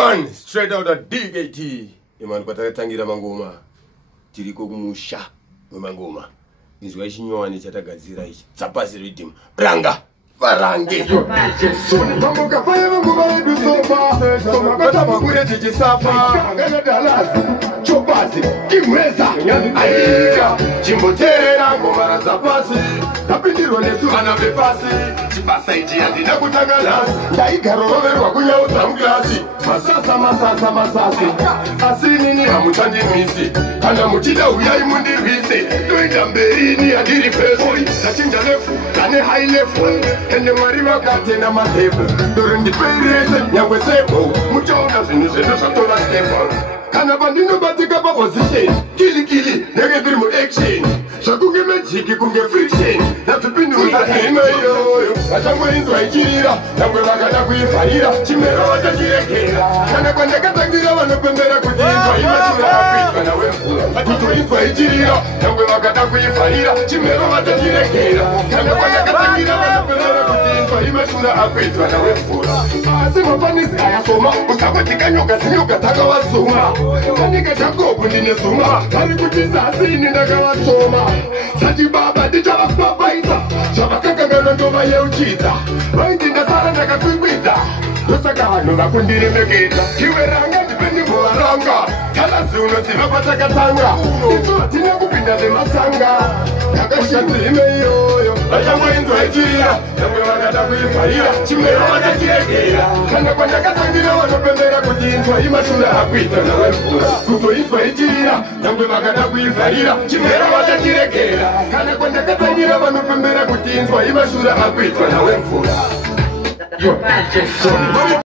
Man, straight out of DGT. Imani kwa tangira mangoma. Tiriko kumusha mangoma. Izwa ishinyowani chatagadzira ichi. Tsapasi RIDDIM. Ranga. Varange. Mambo kafaya mangoma yedu sofa. Soma kata mangure chichisafa. Ngana dalazi. Chopasi. Kimweza. Aika. Chimboterera ngoma zapasi. Napindirwa nesuka na vepasi. Chibasa ichi yandina kutangalasi. Ndaigaro roverwa kunyauza mglasi. Masasi. Asinini hamuchandi misi. Kana muchida uyai mundirvise. Doida mberini adiri fesi. Nachinja lefu. Kane high lefu. Ende mariva kate na matepu. Durundi peirese. Nyangwe sepo. Muchaona sinusedo satola stepo. Kana bandino batika pa position. Kili. Nege drimu action. Shakunge mechiki kunge friction. Natupinu utasema yoyo. Achangwe inzwa ichirira. Nangwe wakada kuifaira. Chimero muchachiregera. Kana kwanda katangira vanopembera kuti inzwa imashura akwitwa nawe mvura. Kuti inzwa ichirira. Nangwe wakada kuifaira. Chimero muchachiregera. Kana kwanda katangira vanopembera kuti inzwa imashura akwitwa nawe mvura. Asi mafanizi ayasoma. Ukabatika nyoka zinyoka takawasuma. Kanika chakobu ndinesuma. Kari kuti zasini ndakawasoma. Sati baba ndichavapapaita. Chavakakangana ndova yeuchita. Vaindinda sara ndakakwikwiza. Tosaka hano nakundiremekeza. Iwe ranga ndipendi muvaranga. Kana zuno zivapachakatanga. Izuva tine kupinda nemasanga. Kakashatime iyoyo. Vachamwenzwa ichirira. Namwe vakada kuifarira. Chimero muchachiregera. Kana kwandakatangira vanopembera kuti inzwa imashura akwita nawe mvura. Kutoinzwa ichirira. Namwe vakada kuifarira. Chimero muchachiregera. Kana kwandakatangira vanopembera kuti inzwa imashura akwitwa nawe mvura. Yo,